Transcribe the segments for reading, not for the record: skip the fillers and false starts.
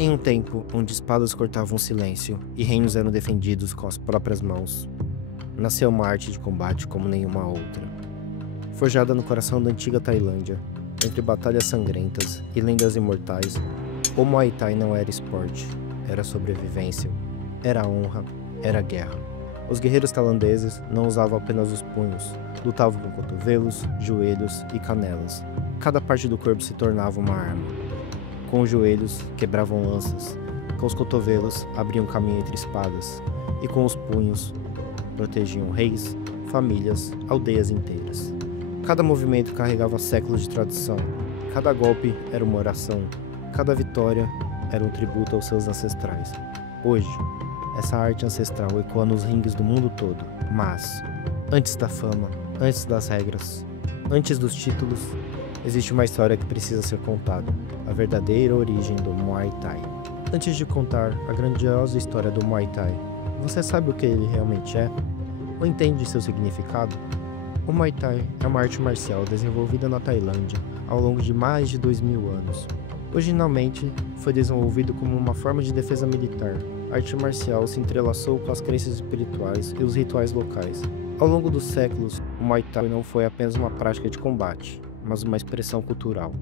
Em um tempo onde espadas cortavam o silêncio e reinos eram defendidos com as próprias mãos, nasceu uma arte de combate como nenhuma outra. Forjada no coração da antiga Tailândia, entre batalhas sangrentas e lendas imortais, o Muay Thai não era esporte, era sobrevivência, era honra, era guerra. Os guerreiros tailandeses não usavam apenas os punhos, lutavam com cotovelos, joelhos e canelas. Cada parte do corpo se tornava uma arma. Com os joelhos, quebravam lanças, com os cotovelos, abriam caminho entre espadas, e com os punhos, protegiam reis, famílias, aldeias inteiras. Cada movimento carregava séculos de tradição, cada golpe era uma oração, cada vitória era um tributo aos seus ancestrais. Hoje, essa arte ancestral ecoa nos ringues do mundo todo, mas, antes da fama, antes das regras, antes dos títulos, existe uma história que precisa ser contada, a verdadeira origem do Muay Thai. Antes de contar a grandiosa história do Muay Thai, você sabe o que ele realmente é? Ou entende seu significado? O Muay Thai é uma arte marcial desenvolvida na Tailândia ao longo de mais de 2000 anos. Originalmente, foi desenvolvido como uma forma de defesa militar. A arte marcial se entrelaçou com as crenças espirituais e os rituais locais. Ao longo dos séculos, o Muay Thai não foi apenas uma prática de combate, mas uma expressão cultural.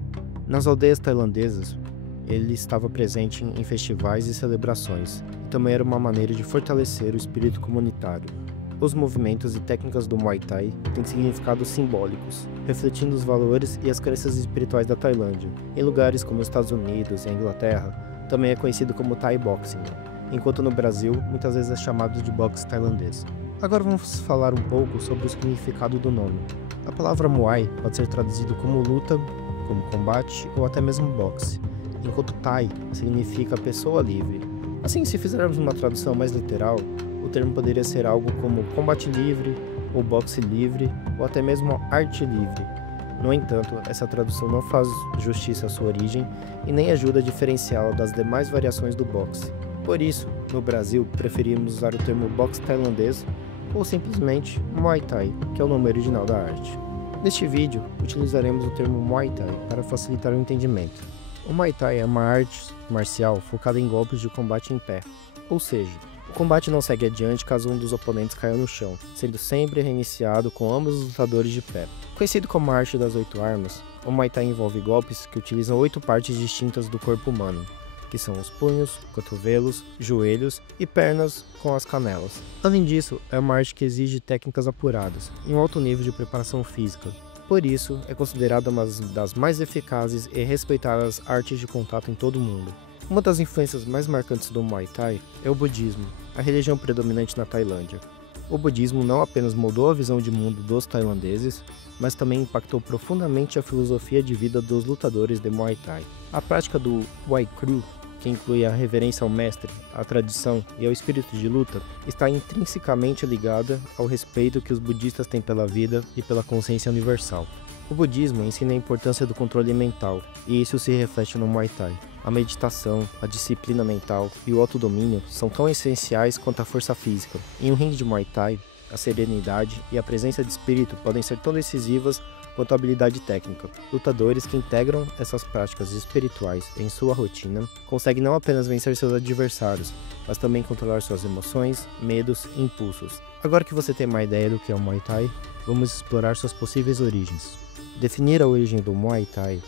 Nas aldeias tailandesas, ele estava presente em festivais e celebrações, e também era uma maneira de fortalecer o espírito comunitário. Os movimentos e técnicas do Muay Thai têm significados simbólicos, refletindo os valores e as crenças espirituais da Tailândia. Em lugares como os Estados Unidos e a Inglaterra, também é conhecido como Thai Boxing, enquanto no Brasil, muitas vezes é chamado de boxe tailandês. Agora vamos falar um pouco sobre o significado do nome. A palavra Muay pode ser traduzido como luta, como combate ou até mesmo boxe, enquanto Thai significa pessoa livre. Assim, se fizermos uma tradução mais literal, o termo poderia ser algo como combate livre, ou boxe livre, ou até mesmo arte livre. No entanto, essa tradução não faz justiça à sua origem e nem ajuda a diferenciá-la das demais variações do boxe. Por isso, no Brasil, preferimos usar o termo boxe tailandês ou simplesmente Muay Thai, que é o nome original da arte. Neste vídeo, utilizaremos o termo Muay Thai para facilitar o entendimento. O Muay Thai é uma arte marcial focada em golpes de combate em pé, ou seja, o combate não segue adiante caso um dos oponentes caia no chão, sendo sempre reiniciado com ambos os lutadores de pé. Conhecido como a arte das 8 armas, o Muay Thai envolve golpes que utilizam 8 partes distintas do corpo humano, que são os punhos, cotovelos, joelhos e pernas com as canelas. Além disso, é uma arte que exige técnicas apuradas e um alto nível de preparação física. Por isso, é considerada uma das mais eficazes e respeitadas artes de contato em todo o mundo. Uma das influências mais marcantes do Muay Thai é o budismo, a religião predominante na Tailândia. O budismo não apenas moldou a visão de mundo dos tailandeses, mas também impactou profundamente a filosofia de vida dos lutadores de Muay Thai. A prática do Wai Kru, que inclui a reverência ao mestre, à tradição e ao espírito de luta, está intrinsecamente ligada ao respeito que os budistas têm pela vida e pela consciência universal. O budismo ensina a importância do controle mental, e isso se reflete no Muay Thai. A meditação, a disciplina mental e o autodomínio são tão essenciais quanto a força física. Em um ringue de Muay Thai, a serenidade e a presença de espírito podem ser tão decisivas quanto a habilidade técnica. Lutadores que integram essas práticas espirituais em sua rotina conseguem não apenas vencer seus adversários, mas também controlar suas emoções, medos e impulsos. Agora que você tem uma ideia do que é o Muay Thai, vamos explorar suas possíveis origens. Definir a origem do Muay Thai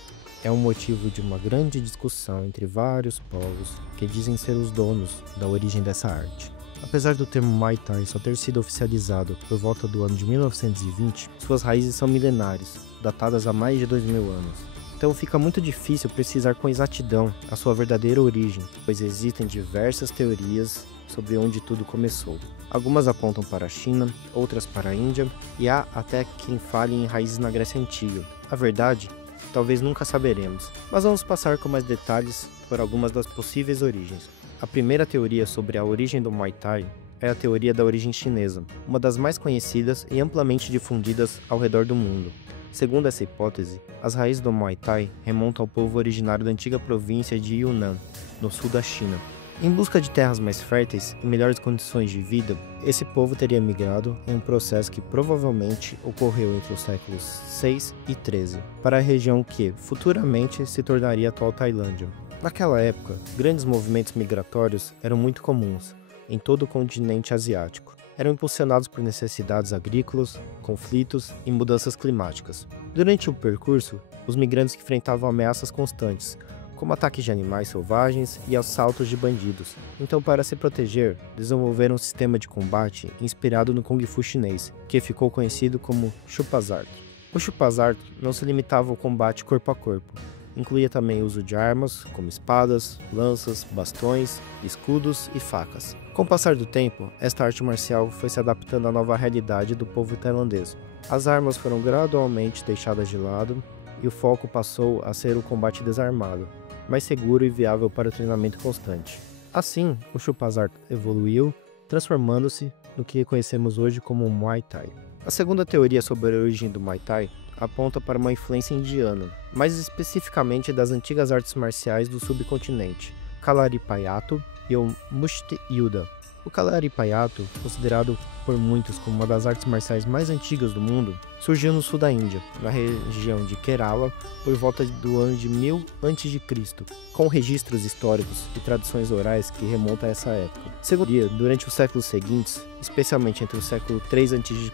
é um motivo de uma grande discussão entre vários povos que dizem ser os donos da origem dessa arte. Apesar do termo Muay Thai só ter sido oficializado por volta do ano de 1920, suas raízes são milenares, datadas há mais de 2000 anos. Então fica muito difícil precisar com exatidão a sua verdadeira origem, pois existem diversas teorias sobre onde tudo começou. Algumas apontam para a China, outras para a Índia, e há até quem fale em raízes na Grécia Antiga. A verdade, talvez nunca saberemos, mas vamos passar com mais detalhes por algumas das possíveis origens. A primeira teoria sobre a origem do Muay Thai é a teoria da origem chinesa, uma das mais conhecidas e amplamente difundidas ao redor do mundo. Segundo essa hipótese, as raízes do Muay Thai remontam ao povo originário da antiga província de Yunnan, no sul da China. Em busca de terras mais férteis e melhores condições de vida, esse povo teria migrado em um processo que provavelmente ocorreu entre os séculos 6 e 13, para a região que, futuramente, se tornaria a atual Tailândia. Naquela época, grandes movimentos migratórios eram muito comuns em todo o continente asiático. Eram impulsionados por necessidades agrícolas, conflitos e mudanças climáticas. Durante o percurso, os migrantes enfrentavam ameaças constantes, como ataques de animais selvagens e assaltos de bandidos. Então, para se proteger, desenvolveram um sistema de combate inspirado no Kung Fu chinês, que ficou conhecido como Chupazart. O Chupazart não se limitava ao combate corpo a corpo. Incluía também o uso de armas, como espadas, lanças, bastões, escudos e facas. Com o passar do tempo, esta arte marcial foi se adaptando à nova realidade do povo tailandês. As armas foram gradualmente deixadas de lado e o foco passou a ser o combate desarmado, mais seguro e viável para o treinamento constante. Assim, o Chupazart evoluiu, transformando-se no que conhecemos hoje como o Muay Thai. A segunda teoria sobre a origem do Muay Thai aponta para uma influência indiana, mais especificamente das antigas artes marciais do subcontinente, Kalaripayattu e o Mushti Yuddha. O Kalaripayattu, considerado por muitos como uma das artes marciais mais antigas do mundo, surgiu no sul da Índia, na região de Kerala, por volta do ano de 1000 a.C., com registros históricos e tradições orais que remontam a essa época. Segundo, durante os séculos seguintes, especialmente entre o século 3 a.C.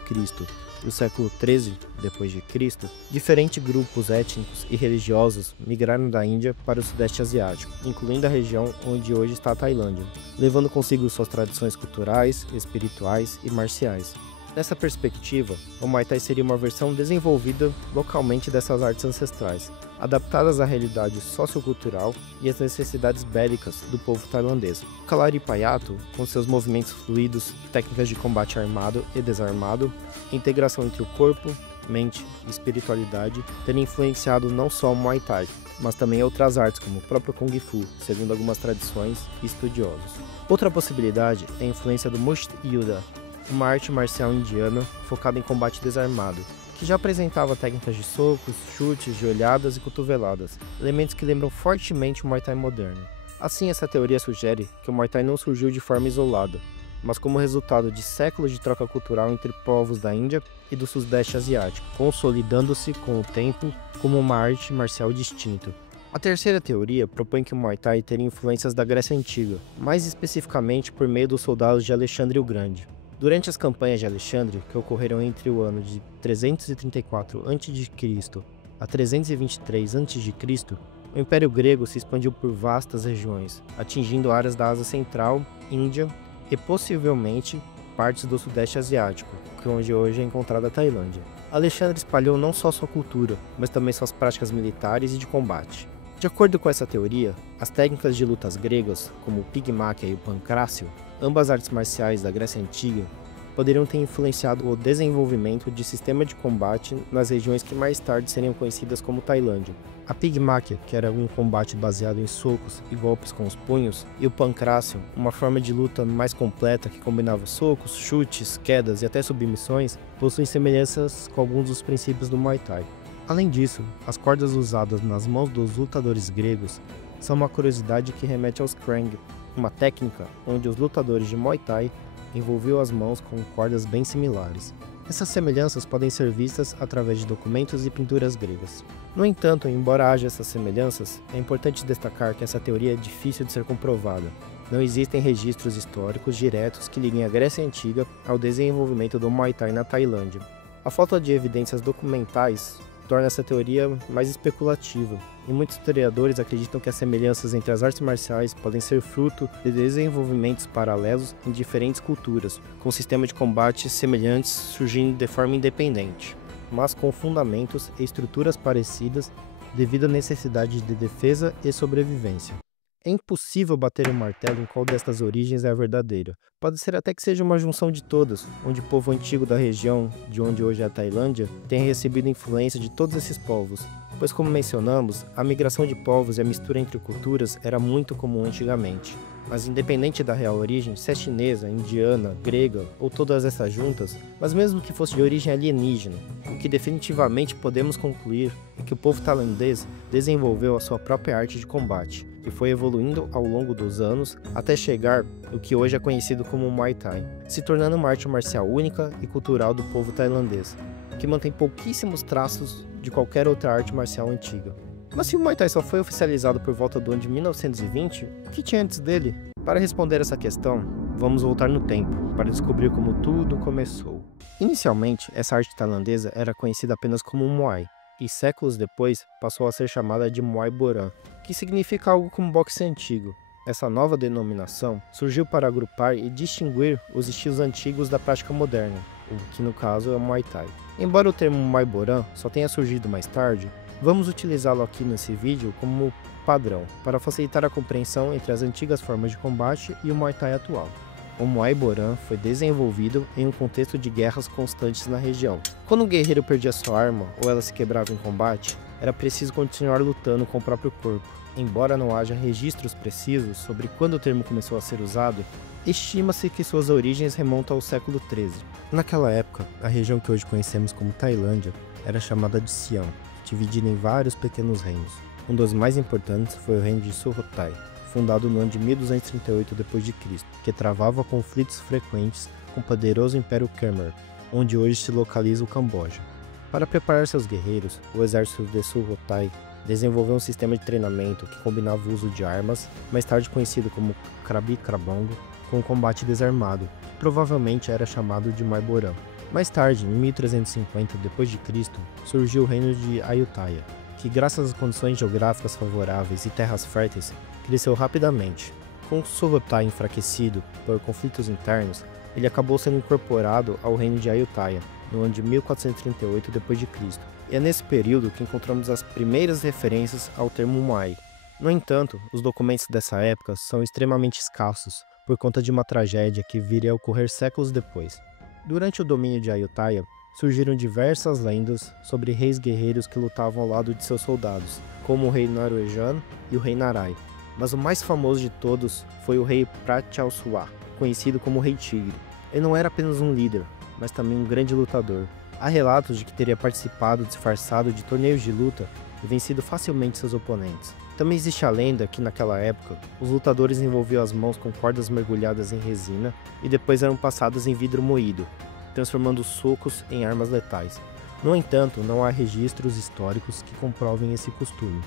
e o século 13 d.C., diferentes grupos étnicos e religiosos migraram da Índia para o Sudeste Asiático, incluindo a região onde hoje está a Tailândia, levando consigo suas tradições culturais, espirituais e marciais. Nessa perspectiva, o Muay Thai seria uma versão desenvolvida localmente dessas artes ancestrais, adaptadas à realidade sociocultural e às necessidades bélicas do povo tailandês. O Kalaripayattu, com seus movimentos fluidos, técnicas de combate armado e desarmado, integração entre o corpo, mente e espiritualidade, teria influenciado não só o Muay Thai, mas também outras artes como o próprio Kung Fu, segundo algumas tradições e estudiosos. Outra possibilidade é a influência do Mushti Yuddha, uma arte marcial indiana focada em combate desarmado, que já apresentava técnicas de socos, chutes, joelhadas e cotoveladas, elementos que lembram fortemente o Muay Thai moderno. Assim, essa teoria sugere que o Muay Thai não surgiu de forma isolada, mas como resultado de séculos de troca cultural entre povos da Índia e do Sudeste Asiático, consolidando-se com o tempo como uma arte marcial distinta. A terceira teoria propõe que o Muay Thai teria influências da Grécia Antiga, mais especificamente por meio dos soldados de Alexandre o Grande. Durante as campanhas de Alexandre, que ocorreram entre o ano de 334 a.C. a 323 a.C., o Império Grego se expandiu por vastas regiões, atingindo áreas da Ásia Central, Índia e possivelmente partes do Sudeste Asiático, que onde hoje é encontrada a Tailândia. Alexandre espalhou não só sua cultura, mas também suas práticas militares e de combate. De acordo com essa teoria, as técnicas de lutas gregas, como o Pigmáquia e o Pancrácio, ambas artes marciais da Grécia Antiga, poderiam ter influenciado o desenvolvimento de sistema de combate nas regiões que mais tarde seriam conhecidas como Tailândia. A Pigmáquia, que era um combate baseado em socos e golpes com os punhos, e o Pancrácio, uma forma de luta mais completa que combinava socos, chutes, quedas e até submissões, possuem semelhanças com alguns dos princípios do Muay Thai. Além disso, as cordas usadas nas mãos dos lutadores gregos são uma curiosidade que remete aos Krang, uma técnica onde os lutadores de Muay Thai envolviam as mãos com cordas bem similares. Essas semelhanças podem ser vistas através de documentos e pinturas gregas. No entanto, embora haja essas semelhanças, é importante destacar que essa teoria é difícil de ser comprovada. Não existem registros históricos diretos que liguem a Grécia Antiga ao desenvolvimento do Muay Thai na Tailândia. A falta de evidências documentais torna essa teoria mais especulativa, e muitos historiadores acreditam que as semelhanças entre as artes marciais podem ser fruto de desenvolvimentos paralelos em diferentes culturas, com sistemas de combate semelhantes surgindo de forma independente, mas com fundamentos e estruturas parecidas devido à necessidade de defesa e sobrevivência. É impossível bater o martelo em qual destas origens é a verdadeira. Pode ser até que seja uma junção de todas, onde o povo antigo da região, de onde hoje é a Tailândia, tenha recebido influência de todos esses povos, pois como mencionamos, a migração de povos e a mistura entre culturas era muito comum antigamente. Mas independente da real origem, se é chinesa, indiana, grega ou todas essas juntas, mas mesmo que fosse de origem alienígena, o que definitivamente podemos concluir é que o povo tailandês desenvolveu a sua própria arte de combate, e foi evoluindo ao longo dos anos até chegar no que hoje é conhecido como Muay Thai, se tornando uma arte marcial única e cultural do povo tailandês, que mantém pouquíssimos traços de qualquer outra arte marcial antiga. Mas se o Muay Thai só foi oficializado por volta do ano de 1920, o que tinha antes dele? Para responder essa questão, vamos voltar no tempo, para descobrir como tudo começou. Inicialmente, essa arte tailandesa era conhecida apenas como Muay, e séculos depois passou a ser chamada de Muay Boran, que significa algo como boxe antigo. Essa nova denominação surgiu para agrupar e distinguir os estilos antigos da prática moderna, o que no caso é o Muay Thai. Embora o termo Muay Boran só tenha surgido mais tarde, vamos utilizá-lo aqui nesse vídeo como padrão, para facilitar a compreensão entre as antigas formas de combate e o Muay Thai atual. O Muay Boran foi desenvolvido em um contexto de guerras constantes na região. Quando um guerreiro perdia sua arma ou ela se quebrava em combate, era preciso continuar lutando com o próprio corpo. Embora não haja registros precisos sobre quando o termo começou a ser usado, estima-se que suas origens remontam ao século XIII. Naquela época, a região que hoje conhecemos como Tailândia era chamada de Siam, dividida em vários pequenos reinos. Um dos mais importantes foi o reino de Sukhothai, fundado no ano de 1238 d.C., que travava conflitos frequentes com o poderoso Império Khmer, onde hoje se localiza o Camboja. Para preparar seus guerreiros, o exército de Sukhothai desenvolveu um sistema de treinamento que combinava o uso de armas, mais tarde conhecido como Krabi Krabong, com o combate desarmado, que provavelmente era chamado de Muay Boran. Mais tarde, em 1350 d.C., surgiu o reino de Ayutthaya, que graças às condições geográficas favoráveis e terras férteis, cresceu rapidamente. Com Sukhothai enfraquecido por conflitos internos, ele acabou sendo incorporado ao reino de Ayutthaya, no ano de 1438 d.C., e é nesse período que encontramos as primeiras referências ao termo Muay. No entanto, os documentos dessa época são extremamente escassos, por conta de uma tragédia que viria a ocorrer séculos depois. Durante o domínio de Ayutthaya, surgiram diversas lendas sobre reis guerreiros que lutavam ao lado de seus soldados, como o rei Naroejan e o rei Narai. Mas o mais famoso de todos foi o rei Prachaosua, conhecido como Rei Tigre. Ele não era apenas um líder, mas também um grande lutador. Há relatos de que teria participado disfarçado de torneios de luta e vencido facilmente seus oponentes. Também existe a lenda que, naquela época, os lutadores envolviam as mãos com cordas mergulhadas em resina e depois eram passadas em vidro moído, transformando os socos em armas letais. No entanto, não há registros históricos que comprovem esse costume.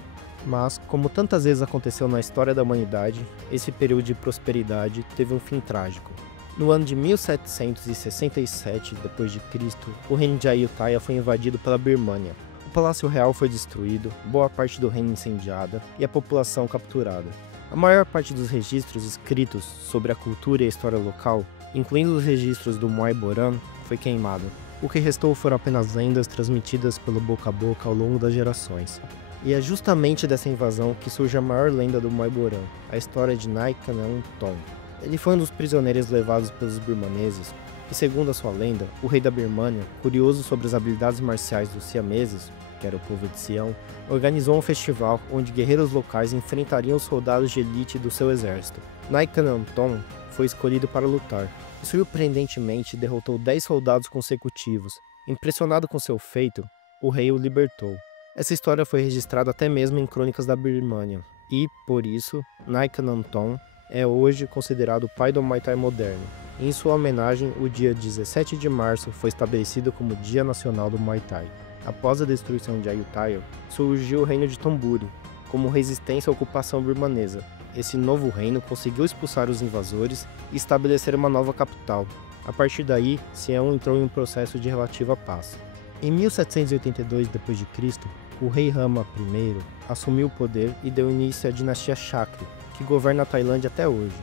Mas, como tantas vezes aconteceu na história da humanidade, esse período de prosperidade teve um fim trágico. No ano de 1767 d.C., o reino de Ayutthaya foi invadido pela Birmânia. O palácio real foi destruído, boa parte do reino incendiada e a população capturada. A maior parte dos registros escritos sobre a cultura e a história local, incluindo os registros do Muay Boran, foi queimado. O que restou foram apenas lendas transmitidas pelo boca a boca ao longo das gerações. E é justamente dessa invasão que surge a maior lenda do Muay Boran, a história de Nai Khanom Thom. Ele foi um dos prisioneiros levados pelos birmaneses, e segundo a sua lenda, o rei da Birmânia, curioso sobre as habilidades marciais dos siameses, que era o povo de Sião, organizou um festival onde guerreiros locais enfrentariam os soldados de elite do seu exército. Nai Khanom Thom foi escolhido para lutar, e surpreendentemente derrotou 10 soldados consecutivos. Impressionado com seu feito, o rei o libertou. Essa história foi registrada até mesmo em crônicas da Birmânia, e, por isso, Nai Khanom Thom é hoje considerado o pai do Muay Thai moderno. Em sua homenagem, o dia 17 de março foi estabelecido como Dia Nacional do Muay Thai. Após a destruição de Ayutthaya, surgiu o reino de Thonburi, como resistência à ocupação birmanesa. Esse novo reino conseguiu expulsar os invasores e estabelecer uma nova capital. A partir daí, Sião entrou em um processo de relativa paz. Em 1782 d.C., o rei Rama I assumiu o poder e deu início à dinastia Chakra, que governa a Tailândia até hoje.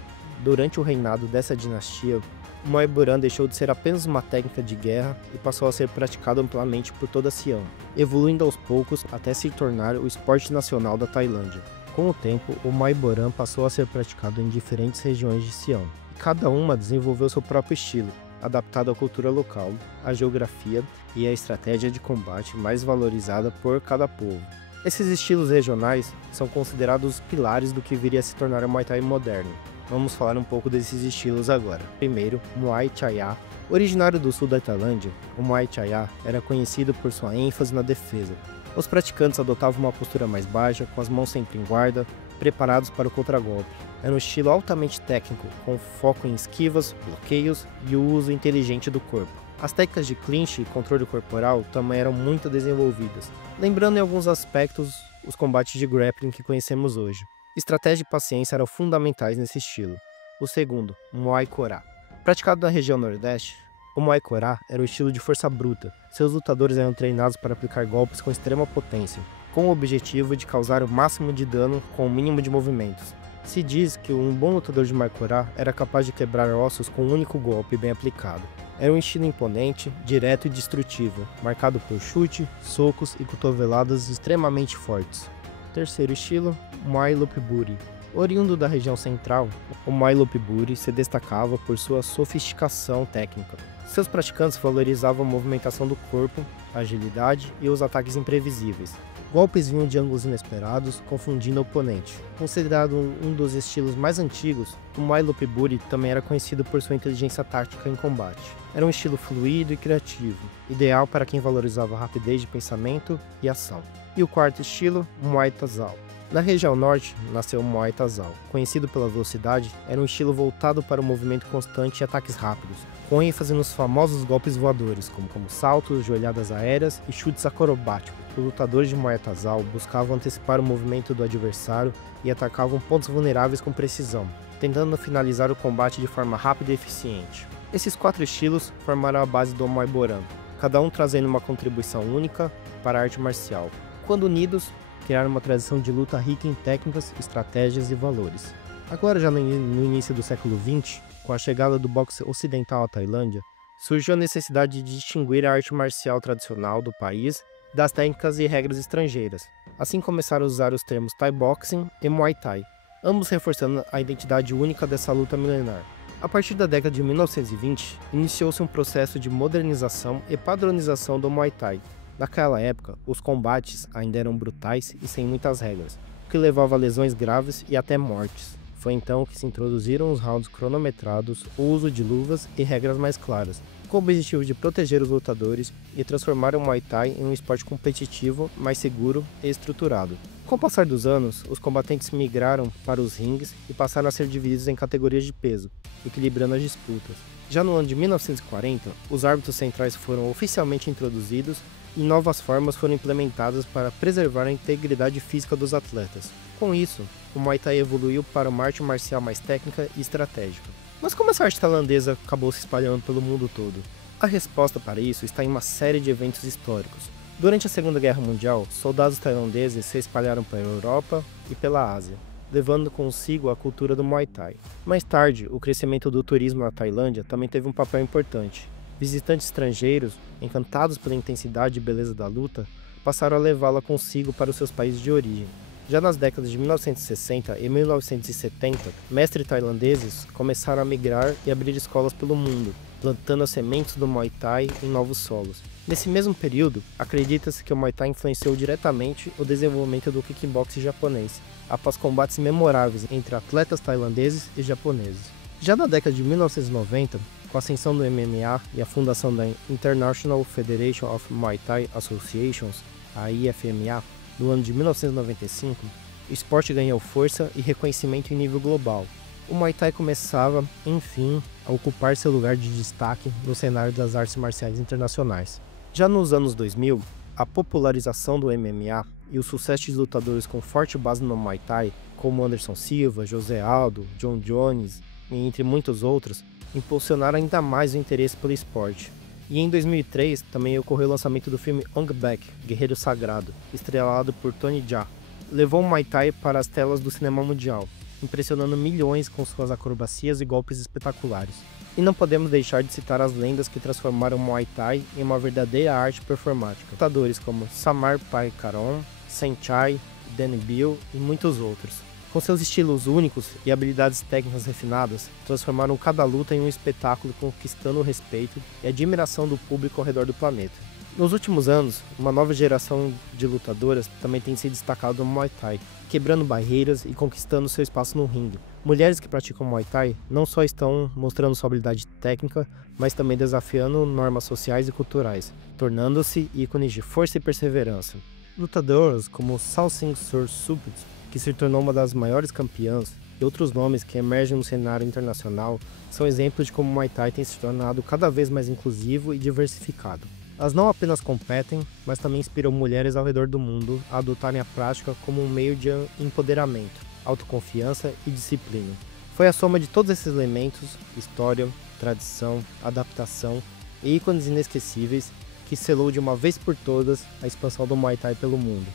Durante o reinado dessa dinastia, o Muay Boran deixou de ser apenas uma técnica de guerra e passou a ser praticado amplamente por toda Sião, evoluindo aos poucos até se tornar o esporte nacional da Tailândia. Com o tempo, o Muay Boran passou a ser praticado em diferentes regiões de Sião, e cada uma desenvolveu seu próprio estilo, adaptado à cultura local, à geografia e à estratégia de combate mais valorizada por cada povo. Esses estilos regionais são considerados os pilares do que viria a se tornar o Muay Thai moderno. Vamos falar um pouco desses estilos agora. Primeiro, Muay Chaya. Originário do sul da Tailândia, o Muay Chaya era conhecido por sua ênfase na defesa. Os praticantes adotavam uma postura mais baixa, com as mãos sempre em guarda, preparados para o contragolpe. Era um estilo altamente técnico, com foco em esquivas, bloqueios e o uso inteligente do corpo. As técnicas de clinch e controle corporal também eram muito desenvolvidas, lembrando em alguns aspectos os combates de grappling que conhecemos hoje. Estratégia e paciência eram fundamentais nesse estilo. O segundo, Muay Thai. Praticado na região Nordeste, o Muay Thai era o estilo de força bruta. Seus lutadores eram treinados para aplicar golpes com extrema potência, com o objetivo de causar o máximo de dano com o mínimo de movimentos. Se diz que um bom lutador de Muay Thai era capaz de quebrar ossos com um único golpe bem aplicado. Era um estilo imponente, direto e destrutivo, marcado por chute, socos e cotoveladas extremamente fortes. Terceiro estilo, Muay Thai. Oriundo da região central, o Muay Thai se destacava por sua sofisticação técnica. Seus praticantes valorizavam a movimentação do corpo, a agilidade e os ataques imprevisíveis. Golpes vinham de ângulos inesperados, confundindo o oponente. Considerado um dos estilos mais antigos, o Muay Thai também era conhecido por sua inteligência tática em combate. Era um estilo fluido e criativo, ideal para quem valorizava a rapidez de pensamento e ação. E o quarto estilo, Muay Thai. Na região norte, nasceu o Muay Thai. Conhecido pela velocidade, era um estilo voltado para o movimento constante e ataques rápidos, com ênfase nos famosos golpes voadores, como saltos, joelhadas aéreas e chutes acrobáticos. Os lutadores de Muay Thai buscavam antecipar o movimento do adversário e atacavam pontos vulneráveis com precisão, tentando finalizar o combate de forma rápida e eficiente. Esses 4 estilos formaram a base do Muay Boran, cada um trazendo uma contribuição única para a arte marcial. Quando unidos, criaram uma tradição de luta rica em técnicas, estratégias e valores. Agora, já no início do século XX, com a chegada do boxe ocidental à Tailândia, surgiu a necessidade de distinguir a arte marcial tradicional do país das técnicas e regras estrangeiras. Assim começaram a usar os termos Thai Boxing e Muay Thai, ambos reforçando a identidade única dessa luta milenar. A partir da década de 1920, iniciou-se um processo de modernização e padronização do Muay Thai. Naquela época, os combates ainda eram brutais e sem muitas regras, o que levava a lesões graves e até mortes. Foi então que se introduziram os rounds cronometrados, o uso de luvas e regras mais claras, com o objetivo de proteger os lutadores e transformar o Muay Thai em um esporte competitivo, mais seguro e estruturado. Com o passar dos anos, os combatentes migraram para os rings e passaram a ser divididos em categorias de peso, equilibrando as disputas. Já no ano de 1940, os árbitros centrais foram oficialmente introduzidos e novas formas foram implementadas para preservar a integridade física dos atletas. Com isso, o Muay Thai evoluiu para uma arte marcial mais técnica e estratégica. Mas como essa arte tailandesa acabou se espalhando pelo mundo todo? A resposta para isso está em uma série de eventos históricos. Durante a Segunda Guerra Mundial, soldados tailandeses se espalharam pela Europa e pela Ásia, levando consigo a cultura do Muay Thai. Mais tarde, o crescimento do turismo na Tailândia também teve um papel importante. Visitantes estrangeiros, encantados pela intensidade e beleza da luta, passaram a levá-la consigo para os seus países de origem. Já nas décadas de 1960 e 1970, mestres tailandeses começaram a migrar e abrir escolas pelo mundo, plantando as sementes do Muay Thai em novos solos. Nesse mesmo período, acredita-se que o Muay Thai influenciou diretamente o desenvolvimento do kickboxing japonês, após combates memoráveis entre atletas tailandeses e japoneses. Já na década de 1990, com a ascensão do MMA e a fundação da International Federation of Muay Thai Associations, a IFMA, no ano de 1995, o esporte ganhou força e reconhecimento em nível global. O Muay Thai começava, enfim, a ocupar seu lugar de destaque no cenário das artes marciais internacionais. Já nos anos 2000, a popularização do MMA e o sucesso de lutadores com forte base no Muay Thai, como Anderson Silva, José Aldo, John Jones e entre muitos outros, impulsionaram ainda mais o interesse pelo esporte. E em 2003 também ocorreu o lançamento do filme Ong Bak, Guerreiro Sagrado, estrelado por Tony Jaa. Levou o Muay Thai para as telas do cinema mundial, impressionando milhões com suas acrobacias e golpes espetaculares. E não podemos deixar de citar as lendas que transformaram o Muay Thai em uma verdadeira arte performática. Lutadores como Samar Pai Karon, Saenchai, Danny Bill e muitos outros. Com seus estilos únicos e habilidades técnicas refinadas, transformaram cada luta em um espetáculo conquistando o respeito e admiração do público ao redor do planeta. Nos últimos anos, uma nova geração de lutadoras também tem se destacado no Muay Thai, quebrando barreiras e conquistando seu espaço no ringue. Mulheres que praticam Muay Thai não só estão mostrando sua habilidade técnica, mas também desafiando normas sociais e culturais, tornando-se ícones de força e perseverança. Lutadoras como Sao Sing Sur Suput, que se tornou uma das maiores campeãs, e outros nomes que emergem no cenário internacional, são exemplos de como o Muay Thai tem se tornado cada vez mais inclusivo e diversificado. Elas não apenas competem, mas também inspiram mulheres ao redor do mundo a adotarem a prática como um meio de empoderamento, autoconfiança e disciplina. Foi a soma de todos esses elementos, história, tradição, adaptação e ícones inesquecíveis, que selou de uma vez por todas a expansão do Muay Thai pelo mundo.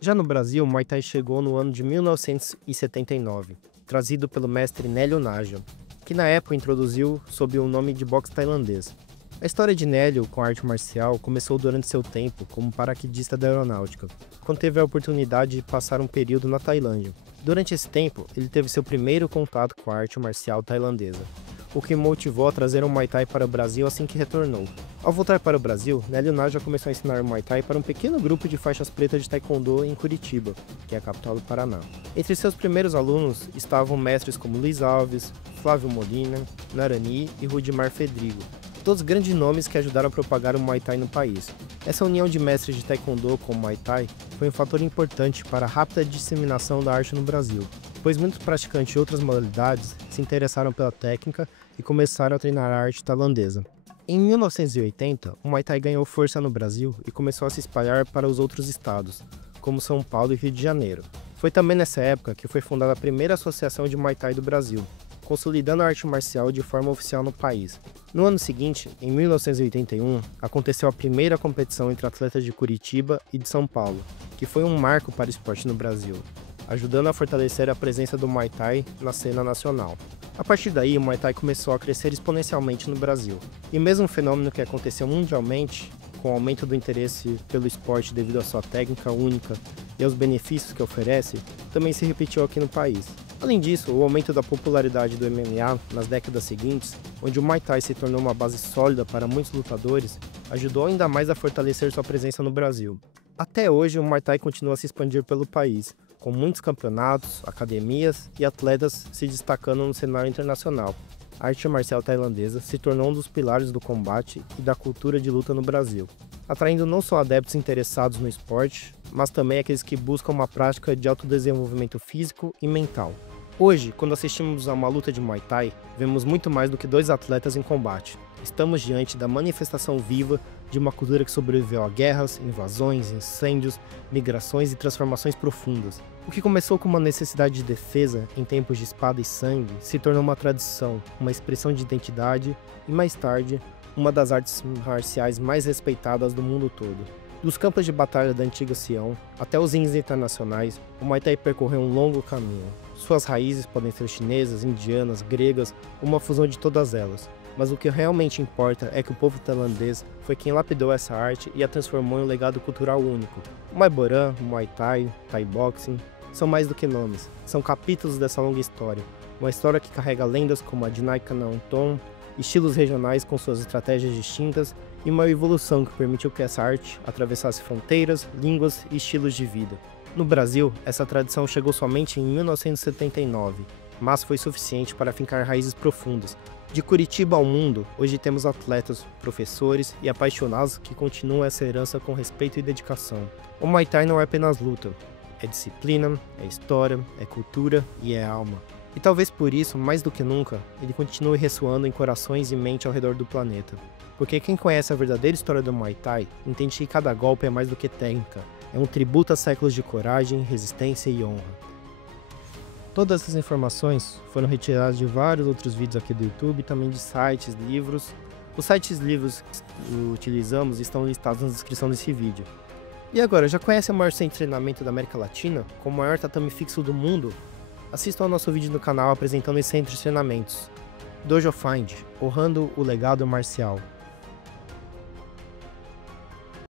Já no Brasil, o Muay Thai chegou no ano de 1979, trazido pelo mestre Nélio Naja, que na época introduziu sob o nome de boxe tailandês. A história de Nélio com a arte marcial começou durante seu tempo como paraquedista da aeronáutica, quando teve a oportunidade de passar um período na Tailândia. Durante esse tempo, ele teve seu primeiro contato com a arte marcial tailandesa, o que motivou a trazer o Muay Thai para o Brasil assim que retornou. Ao voltar para o Brasil, Nélio Naja começou a ensinar o Muay Thai para um pequeno grupo de faixas pretas de Taekwondo em Curitiba, que é a capital do Paraná. Entre seus primeiros alunos estavam mestres como Luiz Alves, Flávio Molina, Narani e Rudimar Fedrigo, todos grandes nomes que ajudaram a propagar o Muay Thai no país. Essa união de mestres de Taekwondo com o Muay Thai foi um fator importante para a rápida disseminação da arte no Brasil, pois muitos praticantes de outras modalidades se interessaram pela técnica e começaram a treinar a arte tailandesa. Em 1980, o Muay Thai ganhou força no Brasil e começou a se espalhar para os outros estados, como São Paulo e Rio de Janeiro. Foi também nessa época que foi fundada a primeira associação de Muay Thai do Brasil, consolidando a arte marcial de forma oficial no país. No ano seguinte, em 1981, aconteceu a primeira competição entre atletas de Curitiba e de São Paulo, que foi um marco para o esporte no Brasil, ajudando a fortalecer a presença do Muay Thai na cena nacional. A partir daí, o Muay Thai começou a crescer exponencialmente no Brasil. E mesmo um fenômeno que aconteceu mundialmente, com o aumento do interesse pelo esporte devido à sua técnica única e aos benefícios que oferece, também se repetiu aqui no país. Além disso, o aumento da popularidade do MMA nas décadas seguintes, onde o Muay Thai se tornou uma base sólida para muitos lutadores, ajudou ainda mais a fortalecer sua presença no Brasil. Até hoje, o Muay Thai continua a se expandir pelo país, com muitos campeonatos, academias e atletas se destacando no cenário internacional. A arte marcial tailandesa se tornou um dos pilares do combate e da cultura de luta no Brasil, atraindo não só adeptos interessados no esporte, mas também aqueles que buscam uma prática de autodesenvolvimento físico e mental. Hoje, quando assistimos a uma luta de Muay Thai, vemos muito mais do que dois atletas em combate. Estamos diante da manifestação viva de uma cultura que sobreviveu a guerras, invasões, incêndios, migrações e transformações profundas. O que começou com uma necessidade de defesa em tempos de espada e sangue se tornou uma tradição, uma expressão de identidade e, mais tarde, uma das artes marciais mais respeitadas do mundo todo. Dos campos de batalha da antiga Sião até os rings internacionais, o Muay Thai percorreu um longo caminho. Suas raízes podem ser chinesas, indianas, gregas, ou uma fusão de todas elas. Mas o que realmente importa é que o povo tailandês foi quem lapidou essa arte e a transformou em um legado cultural único. O Muay Boran, o Muay Thai, Thai Boxing, são mais do que nomes, são capítulos dessa longa história. Uma história que carrega lendas como a de Nai Kanong Thom, estilos regionais com suas estratégias distintas e uma evolução que permitiu que essa arte atravessasse fronteiras, línguas e estilos de vida. No Brasil, essa tradição chegou somente em 1979, mas foi suficiente para fincar raízes profundas. De Curitiba ao mundo, hoje temos atletas, professores e apaixonados que continuam essa herança com respeito e dedicação. O Muay Thai não é apenas luta, é disciplina, é história, é cultura e é alma. E talvez por isso, mais do que nunca, ele continue ressoando em corações e mente ao redor do planeta. Porque quem conhece a verdadeira história do Muay Thai entende que cada golpe é mais do que técnica, é um tributo a séculos de coragem, resistência e honra. Todas essas informações foram retiradas de vários outros vídeos aqui do YouTube, também de sites, livros. Os sites e livros que utilizamos estão listados na descrição desse vídeo. E agora, já conhece o maior centro de treinamento da América Latina, com o maior tatame fixo do mundo? Assistam ao nosso vídeo no canal apresentando esse centro de treinamentos. Dojo Find, honrando o legado marcial.